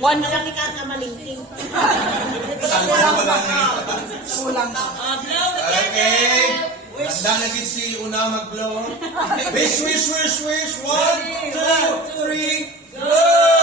One Malaki ka na malingking. kulang ka. Okay. Handa na gid si una mag-blow. Wish, wish, wish, wish. 1, 2, 3, go!